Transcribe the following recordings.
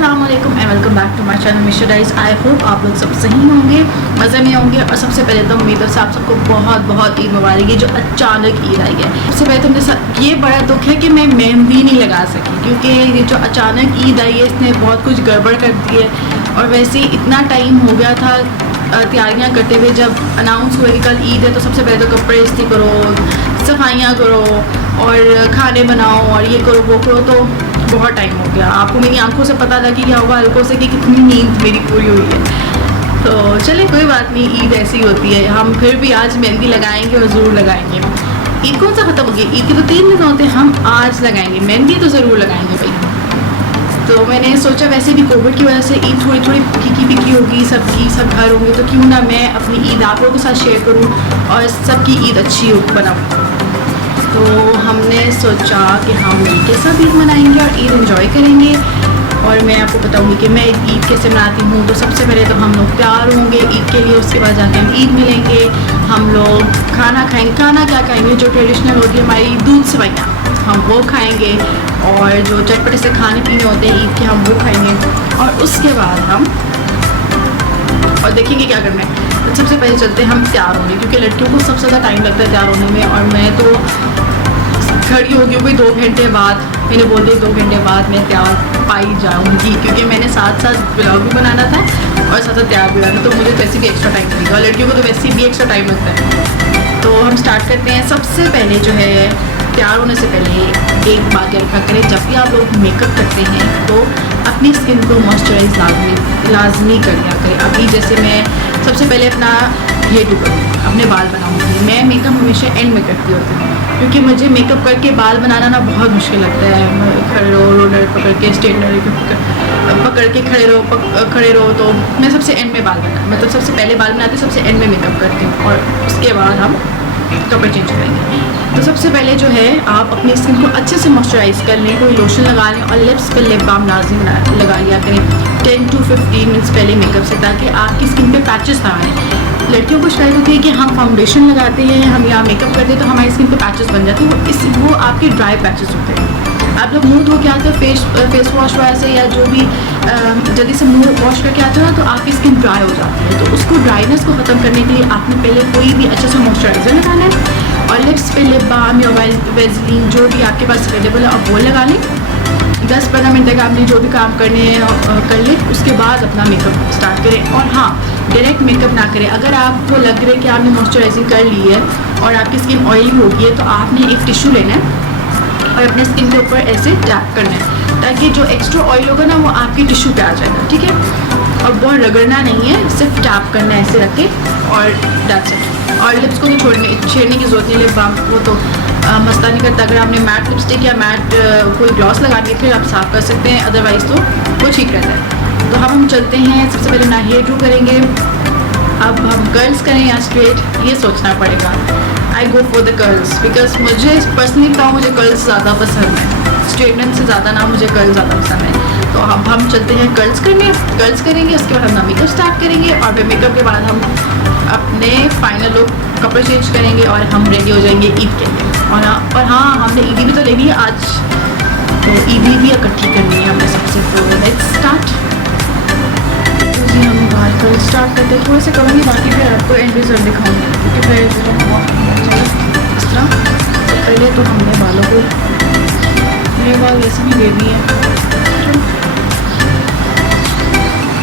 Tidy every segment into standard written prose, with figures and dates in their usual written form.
अस्सलाम वालेकुम and welcome back to my channel मिशा डाइज। आई होप आप लोग सब सही होंगे, मज़े में होंगे। और सबसे पहले तो उम्मीद है आप सबको बहुत बहुत ईद मुबारक। ये जो अचानक ईद आई है, सबसे पहले तो मुझे ये बड़ा दुख है कि मैं मेहंदी नहीं लगा सकी, क्योंकि ये जो अचानक ईद आई है इसने बहुत कुछ गड़बड़ कर दी है। और वैसे ही इतना टाइम हो गया था तैयारियाँ करते हुए। जब अनाउंस हुआ कि कल ईद है तो सबसे पहले तो कपड़े इस्त्री करो, सफाइयाँ करो और खाने बनाओ और ये करो वो करो, तो बहुत टाइम हो गया। आपको मेरी आंखों से पता लगी क्या हुआ हल्कों से कि कितनी नींद मेरी पूरी हुई है। तो चलिए कोई बात नहीं, ईद ऐसी होती है। हम फिर भी आज मेहंदी लगाएंगे और ज़रूर लगाएंगे। ईद कौन सा ख़त्म हो गया? ईद के तो 3 दिन होते हैं, हम आज लगाएंगे मेहंदी, तो ज़रूर लगाएंगे भाई। तो मैंने सोचा वैसे भी कोविड की वजह से ईद थोड़ी थोड़ी फीकी फीकी होगी, सब घर होंगे, तो क्यों ना मैं अपनी ईद आप लोगों के साथ शेयर करूँ और सबकी ईद अच्छी बनाऊँ। तो हमने सोचा कि हम मिलके सब ईद मनाएंगे और ईद एंजॉय करेंगे। और मैं आपको बताऊंगी कि मैं ईद कैसे मनाती हूँ। तो सबसे पहले तो हम लोग तैयार होंगे ईद के लिए, उसके बाद जाके हम ईद मिलेंगे, हम लोग खाना खाएंगे। खाना क्या खाएंगे? जो ट्रेडिशनल होती है हमारी दूध सेवइयाँ, हम वो खाएंगे। और जो चटपटे से खाने पीने होते हैं ईद के, हम वो खाएंगे। और उसके बाद हम और देखेंगे क्या करना है। तो सबसे पहले चलते हैं हम तैयार होंगे, क्योंकि लड़कियों को सबसे ज़्यादा टाइम लगता है तैयार होने में। और मैं तो खड़ी होगी कोई 2 घंटे बाद, मैंने बोल दिया 2 घंटे बाद मैं तैयार पाई जाऊंगी, क्योंकि मैंने साथ साथ ब्लॉग भी बनाना था और साथ साथ तैयार भी होना, तो मुझे वैसे भी एक्स्ट्रा टाइम लगेगा। और लड़कियों को तो वैसे भी एक्स्ट्रा टाइम लगता है। तो हम स्टार्ट करते हैं। सबसे पहले जो है तैयार होने से पहले एक बात याद रखा करें, जब भी आप लोग मेकअप करते हैं तो अपनी स्किन को मॉइस्चराइज लाजमी कर लिया करें। अभी जैसे मैं सबसे पहले अपना हेयर टू करूँगी, अपने बाल बनाऊँगी। मैं मेकअप हमेशा एंड में करती होती हूँ, क्योंकि मुझे मेकअप करके बाल बनाना ना बहुत मुश्किल लगता है। खड़े रहो, रोलर पकड़ के, स्ट्रेटनर पकड़ के खड़े रहो। तो मैं सबसे एंड में बाल मतलब सबसे पहले बाल बनाती हूँ, सबसे एंड में मेकअप करती हूँ और उसके बाद हम कपड़े चेंज करेंगे। तो सबसे पहले जो है आप अपनी स्किन को अच्छे से मॉइस्चराइज कर लें, कोई लोशन लगा लें और लिप्स पे लिप बाम लाजिम लगा लिया करें 10 to 15 मिनट्स पहले मेकअप से, ताकि आपकी स्किन पे पैचेस ना आए। लड़कियों को शिकायत होती है कि हम फाउंडेशन लगाते हैं, हम यहाँ मेकअप करते हैं तो हमारी स्किन पे पैचेस बन जाते हैं। वो आपके ड्राई पैचेस होते हैं। आप लोग मुँह धो के आते हो फेस वॉश वगैरह से, या जो भी जल्दी से मुँह वॉश करके आते हो ना, तो आपकी स्किन ड्राई हो जाती है। तो उसको ड्राइनेस को ख़त्म करने के लिए आपने पहले कोई भी अच्छे से मॉइस्चराइज़र लगाना है और लिप्स पे लिप बाम या वेज़लिन जो भी आपके पास अवेलेबल है आप वो लगा लें। 10-15 मिनट तक आपने जो भी काम करने हैं कर लें, उसके बाद अपना मेकअप स्टार्ट करें। और हाँ, डायरेक्ट मेकअप ना करें। अगर आपको लग रहा है कि आपने मॉइस्चराइजिंग कर ली है और आपकी स्किन ऑयली हो गई है, तो आपने एक टिश्यू लेना है और अपने स्किन के ऊपर ऐसे टैप करना है, ताकि जो एक्स्ट्रा ऑयल होगा ना वो आपकी टिश्यू पे आ जाएगा, ठीक है। और बहुत रगड़ना नहीं है, सिर्फ टैप करना है ऐसे रख के, और दैट्स इट। और लिप्स को तो छेड़ने की जरूरत नहीं, लिप बाम वो तो मसला नहीं करता। अगर आपने मैट लिपस्टिक या मैट कोई ग्लॉस लगानी है फिर आप साफ़ कर सकते हैं, अदरवाइज़ तो वो ठीक रहता है। तो हम चलते हैं, सबसे पहले ना हेयर ड्रू करेंगे। अब हम कर्ल्स करें या स्ट्रेट, ये सोचना पड़ेगा। I go for the curls, because मुझे पर्सनली बताऊँ मुझे कर्ल्स ज़्यादा पसंद है, स्ट्रेटमेंट से ज़्यादा ना मुझे कर्ल्स ज़्यादा पसंद है। तो अब हम चलते हैं कर्ल्स करेंगे। उसके बाद हम मेकअप स्टार्ट करेंगे और फिर मेकअप के बाद हम अपने फाइनल लुक कपड़े चेंज करेंगे और हम रेडी हो जाएंगे ईद के लिए। और हाँ, हमने ईदी भी तो लेनी है आज, तो ईदी भी इकट्ठी करनी है हमें सबसे। तो लेट्स स्टार्ट। जी हम बाल कर स्टार्ट करते हैं, थोड़े से करूँगी, बाकी फिर आपको एंड रिजल्ट दिखाऊंगी, क्योंकि फिर इस तरह। तो पहले तो हमने बालों को, मेरे बाल वैसे भी बेबी है,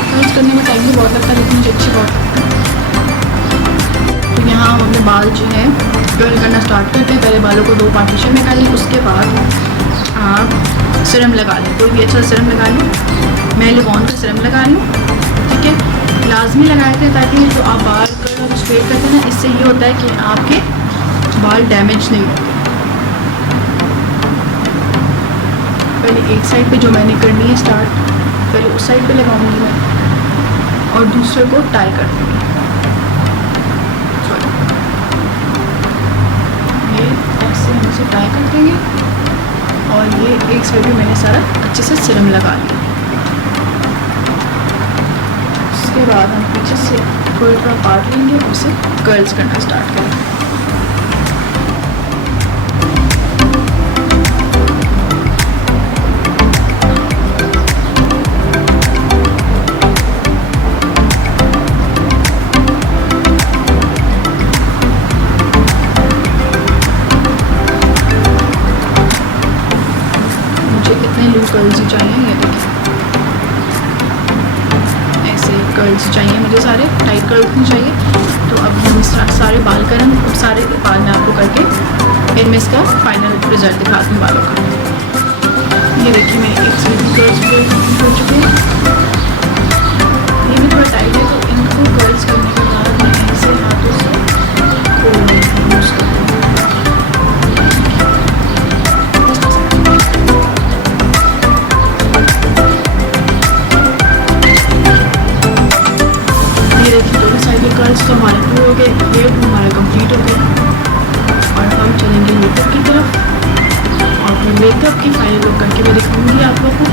कर्ल्स करने में टाइम भी बहुत लगता है, लेकिन मुझे अच्छी बहुत लगता है। तो यहाँ हम अपने बाल जो है कर्ल करना स्टार्ट करते हैं। पहले बालों को 2 पार्टीशन में कर लें, उसके बाद आप सीरम लगा लें, कोई भी अच्छा सीरम लगा लें। मैं लिवॉन का सीरम लगा लूँ, ठीक है, लाजमी लगाए थे, ताकि जो आप बाल कर्ल स्ट्रेट करते हैं ना, इससे ये होता है कि आपके बाल डैमेज नहीं होते। पहले एक साइड पे जो मैंने करनी है स्टार्ट, पहले उस साइड पे लगाऊंगी मैं और दूसरे को टाई कर दूँगी। ये ऐसे हम इसे टाई कर देंगे और ये एक साइड पे मैंने सारा अच्छे से सीरम लगा लिया। उसके बाद हम पीछे से थोड़ा पार्ट लेंगे और उसे कर्ल्स करना स्टार्ट करेंगे। कर्ल्स चाहिए मुझे, सारे टाइट कर्ल्स नहीं चाहिए। तो अब हम सारे बाल का रंग, सारे बाल मैं आपको करके फिर मैं इसका फाइनल रिजल्ट दिखाती हूँ बालों का। ये देखिए मैं एक स्लीव कर्ल्स हो चुके हैं, ये भी थोड़ा टाइट है, तो इनको कर्ल्स करने के बाद मैं ऐसे हाथों से यूज़ करती हूँ। कर्ल्स तो हमारे पूरे हो गए, हेयर हमारा कंप्लीट हो गया। और हम चलेंगे मेकअप की तरफ, और फिर मेकअप की फाइनल लुक करके मैं दिखाऊंगी आप लोगों को।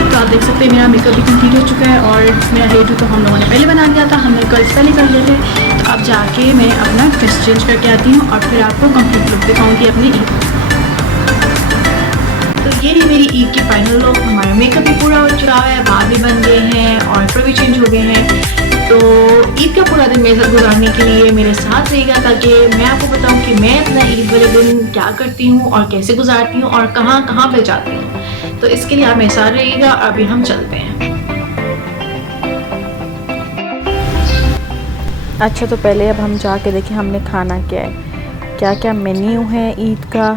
तो आप देख सकते हैं मेरा मेकअप भी कंप्लीट हो चुका है, और मेरा हेयर तो हम लोगों ने पहले बना लिया था, हमने कर्ल्स पहले कर लिए थे। तो अब जाके मैं अपना ड्रेस चेंज करके आती हूँ और फिर आपको कंप्लीट लुक दिखाऊँगी अपनी ईद। तो ये ही मेरी ईद की फाइनल लुक। हमारा मेकअप भी पूरा हो चुका है, बाल भी बन गए हैं और फिर भी चेंज हो गए हैं। तो ईद का पूरा दिन मेरे साथ गुजारने के लिए मेरे साथ रहेगा, ताकि मैं आपको बताऊं कि मैं अपना ईद वाले दिन क्या करती हूँ और कैसे गुजारती हूँ और कहाँ कहाँ पे जाती हूँ। तो इसके लिए आप मेरे साथ रहिएगा। अभी हम चलते हैं। अच्छा, तो पहले अब हम जाके देखें हमने खाना क्या है, क्या क्या मेन्यू है ईद का।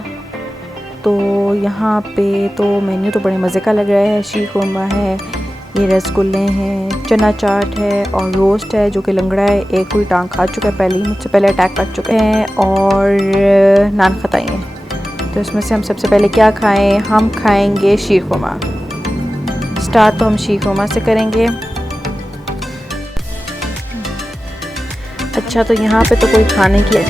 तो यहाँ पे तो मेन्यू तो बड़े मज़े का लग रहा है। शीर खुरमा है, ये रसगुल्ले हैं, चना चाट है और रोस्ट है जो कि लंगड़ा है, एक कोई टांग खा चुका है पहले ही, मुझसे पहले अटैक कर चुके हैं, और नान खताई हैं। तो इसमें से हम सबसे पहले क्या खाएं? हम खाएंगे शीर खुरमा। स्टार्ट तो हम शीर खुरमा से करेंगे। अच्छा, तो यहाँ पे तो कोई खाने की है,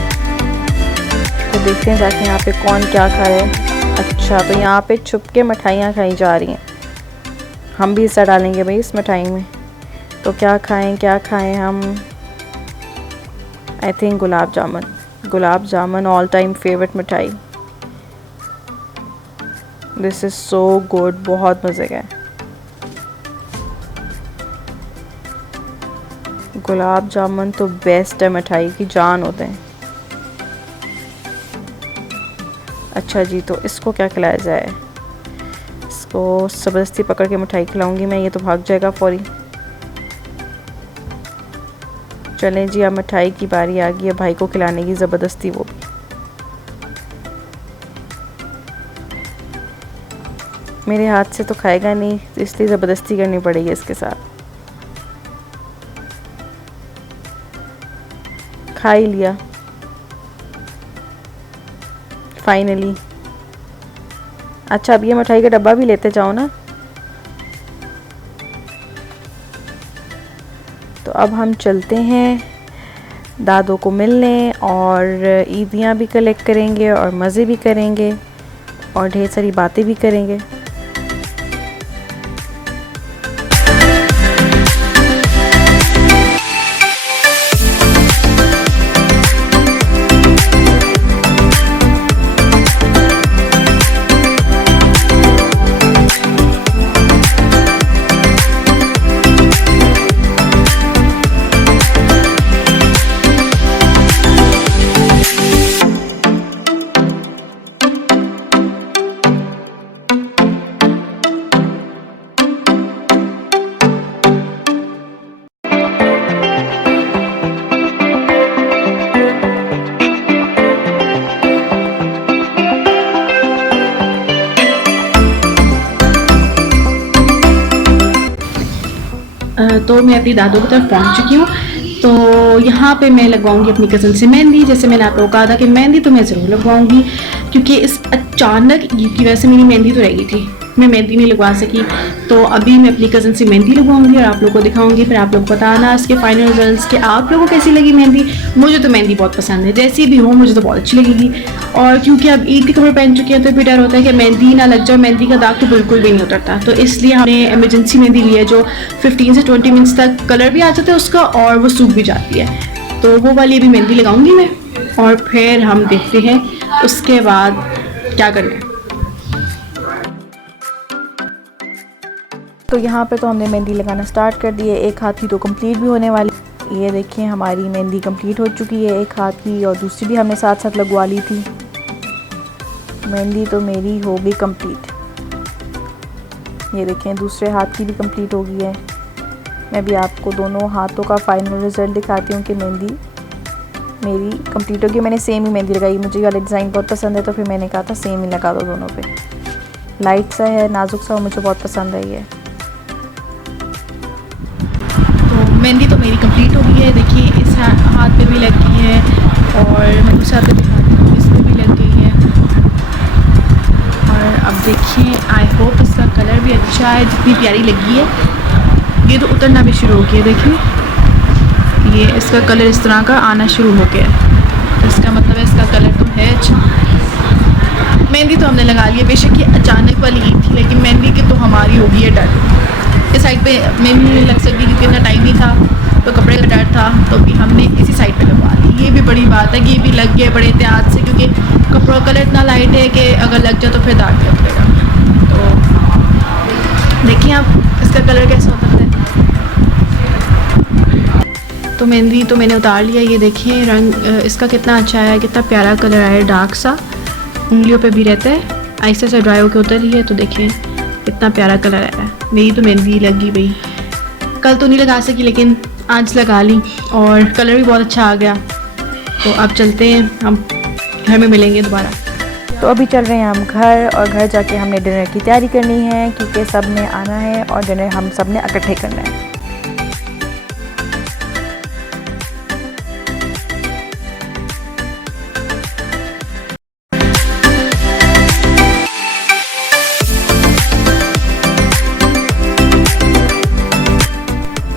तो देखते हैं जाके यहाँ पे कौन क्या खा रहा है। अच्छा, तो यहाँ पे छुप के मिठाइयाँ खाई जा रही हैं, हम भी हिस्सा डालेंगे भाई इस मिठाई में। तो क्या खाएं हम? I think gulab jamun all time favourite मिठाई। दिस इज़ सो गुड, बहुत मज़े का है। गुलाब जामुन तो बेस्ट है, मिठाई की जान होते हैं। अच्छा जी, तो इसको क्या खिलाया जाए? इसको ज़बरदस्ती पकड़ के मिठाई खिलाऊंगी मैं, ये तो भाग जाएगा फौरी। चलें जी, अब मिठाई की बारी आ गई है भाई को खिलाने की, ज़बरदस्ती वो भी। मेरे हाथ से तो खाएगा नहीं, इसलिए ज़बरदस्ती करनी पड़ेगी इसके साथ। खा ही लिया फाइनली। अच्छा, अब ये मिठाई का डब्बा भी लेते जाओ ना। तो अब हम चलते हैं दादों को मिलने, और ईदियाँ भी कलेक्ट करेंगे और मज़े भी करेंगे और ढेर सारी बातें भी करेंगे। तो मैं अपनी दादों की तरफ पहुंच चुकी हूँ। तो यहाँ पे मैं लगवाऊंगी अपनी कज़न से मेहंदी। जैसे मैंने आप लोगों को कहा था कि मेहंदी तो मैं ज़रूर लगवाऊंगी, क्योंकि इस अचानक ईद की वजह से मेरी मेहंदी तो रह गई थी, मैं मेहंदी नहीं लगवा सकी। तो अभी मैं अपनी कज़न से मेहंदी लगवाऊंगी और आप लोगों को दिखाऊंगी। फिर आप लोग बताना इसके फाइनल रिजल्ट्स कि आप लोगों को कैसी लगी मेहंदी। मुझे तो मेहंदी बहुत पसंद है, जैसी भी हो मुझे तो बहुत अच्छी लगेगी। और क्योंकि अब ईद के कपड़े पहन चुके हैं तो भी डर होता है कि मेहंदी ना लग जाए। मेहंदी का दाग तो बिल्कुल भी नहीं उतरता, तो इसलिए हमने एमरजेंसी मेहंदी ली है जो 15 से 20 मिनट्स तक कलर भी आ जाता है उसका और वो सूख भी जाती है। तो वो वाली भी मेहंदी लगाऊंगी मैं, और फिर हम देखते हैं उसके बाद क्या करना है। तो यहाँ पे तो हमने मेहंदी लगाना स्टार्ट कर दी है। एक हाथ की तो कंप्लीट भी होने वाली। ये देखिए हमारी मेहंदी कंप्लीट हो चुकी है एक हाथ की, और दूसरी भी हमने साथ साथ लगवा ली थी। मेहंदी तो मेरी हो गई कंप्लीट। ये देखें दूसरे हाथ की भी कंप्लीट हो गई है मैं भी आपको दोनों हाथों का फाइनल रिज़ल्ट दिखाती हूँ कि मेहंदी मेरी कंप्लीट होगी। मैंने सेम ही मेहंदी लगाई, मुझे ये वाला डिज़ाइन बहुत पसंद है तो फिर मैंने कहा था सेम ही लगा दो दोनों पे। लाइट सा है, नाजुक सा, मुझे बहुत पसंद आई है। तो मेहंदी तो मेरी कंप्लीट हो गई है। देखिए इस हाथ पे भी लग गई है और मैं दूसरे हाथ पे दिखाती हूँ, इस पे भी लग गई है। और अब देखिए आई होप इसका कलर भी अच्छा है, जितनी प्यारी लगी है। ये तो उतरना भी शुरू हो गया, देखिए ये इसका कलर इस तरह का आना शुरू हो गया है, तो इसका मतलब है इसका कलर तो है अच्छा। मेहंदी तो हमने लगा ली है, बेशक ये अचानक वाली ईद थी, लेकिन मेहंदी की तो हमारी हो गई है डर। इस साइड पे मेहंदी नहीं लग सकती क्योंकि इतना टाइम नहीं था, तो कपड़े का डर था, तो भी हमने इसी साइड पे लगवा ली। ये भी बड़ी बात है कि ये भी लग गए बड़े एहतियात से, क्योंकि कपड़ों का कलर इतना लाइट है कि अगर लग जाए तो फिर दाग लगेगा। तो देखिए आप इसका कलर कैसा हो सकता है। तो मेहंदी तो मैंने उतार लिया, ये देखिए रंग इसका कितना अच्छा है, कितना प्यारा कलर आया है, डार्क सा, उंगलियों पे भी रहता है, ऐसे से ड्राई होकर उतर रही है। तो देखिए कितना प्यारा कलर आया है। मेरी तो मेहंदी लगी भाई, कल तो नहीं लगा सकी लेकिन आज लगा ली और कलर भी बहुत अच्छा आ गया। तो अब चलते हैं, हम घर में मिलेंगे दोबारा। तो अभी चल रहे हैं हम घर, और घर जाके हमने डिनर की तैयारी करनी है क्योंकि सब ने आना है और डिनर हम सब ने इकट्ठे करना है।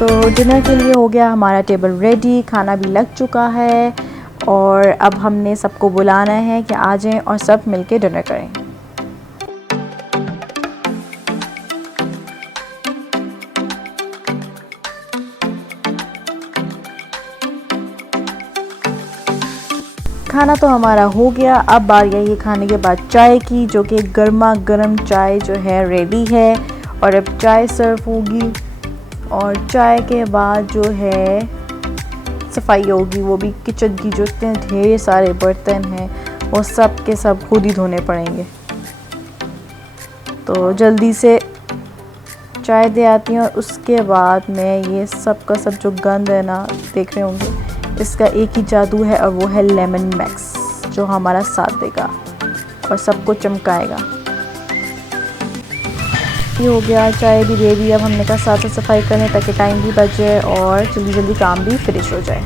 तो डिनर के लिए हो गया हमारा टेबल रेडी, खाना भी लग चुका है और अब हमने सबको बुलाना है कि आ जाएं और सब मिलके डिनर करें। खाना तो हमारा हो गया, अब बारी आई है खाने के बाद चाय की, जो कि गर्मा गर्म चाय जो है रेडी है और अब चाय सर्व होगी। और चाय के बाद जो है सफाई होगी, वो भी किचन की, जो इतने ढेर सारे बर्तन हैं वो सब के सब खुद ही धोने पड़ेंगे। तो जल्दी से चाय दे आती हूँ और उसके बाद मैं ये सब का सब जो गंद है ना, देख रहे होंगे, इसका एक ही जादू है और वो है लेमन मैक्स, जो हमारा साथ देगा और सबको चमकाएगा। ये हो गया, चाय भी दे दी। अब हमने कहा साथ साथ सफाई करें ताकि टाइम भी बच जाए और जल्दी जल्दी काम भी फिनिश हो जाए।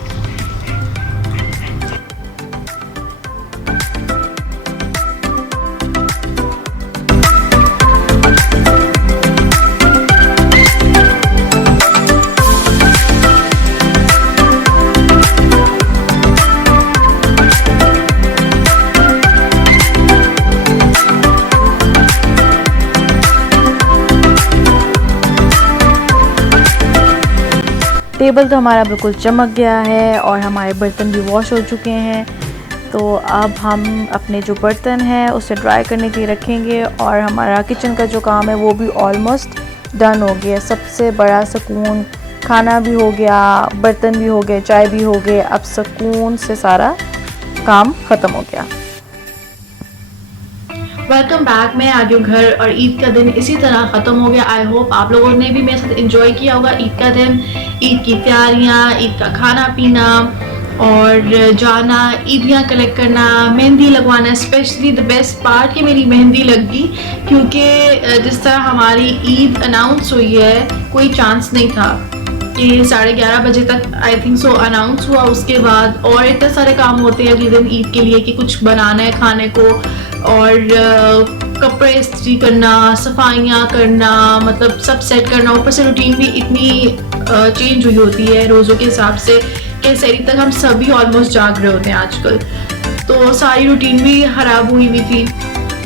टेबल तो हमारा बिल्कुल चमक गया है और हमारे बर्तन भी वॉश हो चुके हैं। तो अब हम अपने जो बर्तन हैं उसे ड्राई करने के लिए रखेंगे और हमारा किचन का जो काम है वो भी ऑलमोस्ट डन हो गया। सबसे बड़ा सुकून, खाना भी हो गया, बर्तन भी हो गए, चाय भी हो गए, अब सुकून से सारा काम ख़त्म हो गया। Welcome back. मैं आ गई हूँ घर और ईद का दिन इसी तरह ख़त्म हो गया। आई होप आप लोगों ने भी मेरे साथ एंजॉय किया होगा ईद का दिन, ईद की तैयारियाँ, ईद का खाना पीना और जाना, ईदियाँ कलेक्ट करना, मेहंदी लगवाना। स्पेशली द बेस्ट पार्ट कि मेरी मेहंदी लग गई, क्योंकि जिस तरह हमारी ईद अनाउंस हुई है कोई चांस नहीं था कि 11:30 बजे तक आई थिंक सो अनाउंस हुआ। उसके बाद और इतने सारे काम होते हैं अगले दिन ईद के लिए कि कुछ बनाना है खाने को और कपड़े इस्त्री करना, सफाइयाँ करना, मतलब सब सेट करना। ऊपर से रूटीन भी इतनी चेंज हुई होती है रोज़ों के हिसाब से कि सहरी तक हम सभी ऑलमोस्ट जाग रहे होते हैं आजकल। तो सारी रूटीन भी ख़राब हुई हुई थी,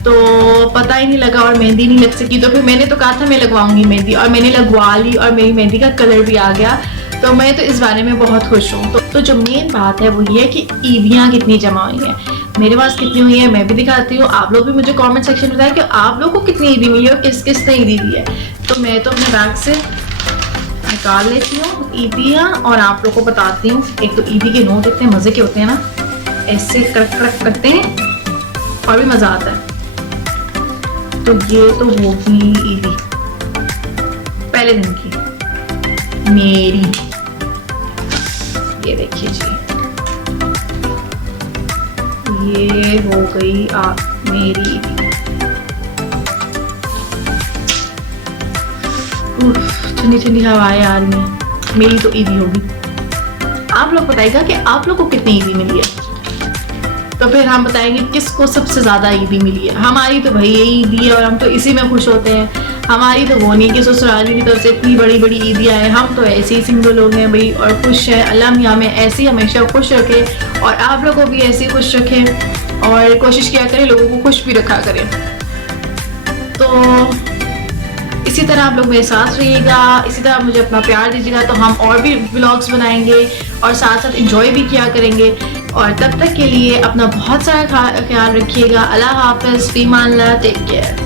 तो पता ही नहीं लगा और मेहंदी नहीं लग सकी। तो फिर मैंने तो कहा था मैं लगवाऊंगी मेहंदी और मैंने लगवा ली और मेरी मेहंदी का कलर भी आ गया। तो मैं तो इस बारे में बहुत खुश हूँ। तो जो मेन बात है वो ये है कि ईदियाँ कितनी जमा हुई हैं, मेरे पास कितनी हुई है मैं भी दिखाती हूँ। आप लोग भी मुझे कमेंट सेक्शन में बताएं कि आप लोग को कितनी ईदी मिली और किस किस ने ईदी दी है। तो मैं तो अपने बैग से निकाल लेती हूँ ईदियाँ और आप लोग को बताती हूँ। एक तो ईदी के नोट इतने मज़े के होते हैं ना, ऐसे कड़क कड़क करते हैं और भी मज़ा आता है। तो ये तो होगी ईदी पहले दिन की, मेरी। ये देखिए जी, ये हो गई मेरी ईदी। ठंडी ठंडी हवाएं आ रही हैं, मेरी तो ईदी होगी। आप लोग बताइएगा कि आप लोग को कितनी ईदी मिली है, तो फिर हम बताएंगे किसको सबसे ज्यादा ईदी मिली है। हमारी तो भाई यही ईदी है और हम तो इसी में खुश होते हैं। हमारी तो वो नहीं कि ससुराली की तरफ से इतनी बड़ी बड़ी ईदियाँ हैं, हम तो ऐसे ही सिंगल लोग हैं भाई और खुश हैं। अल्लाह मियाँ हमें ऐसे ही हमेशा खुश रखे और आप लोगों को भी ऐसे ही खुश रखे और कोशिश किया करें लोगों को खुश भी रखा करें। तो इसी तरह आप लोग मेरे साथ रहिएगा, इसी तरह मुझे अपना प्यार दीजिएगा, तो हम और भी व्लॉग्स बनाएंगे और साथ साथ इंजॉय भी किया करेंगे। और तब तक के लिए अपना बहुत सारा ख्याल रखिएगा। अल्लाह हाफ़िज़, फ़ी अमान अल्लाह, टेक केयर।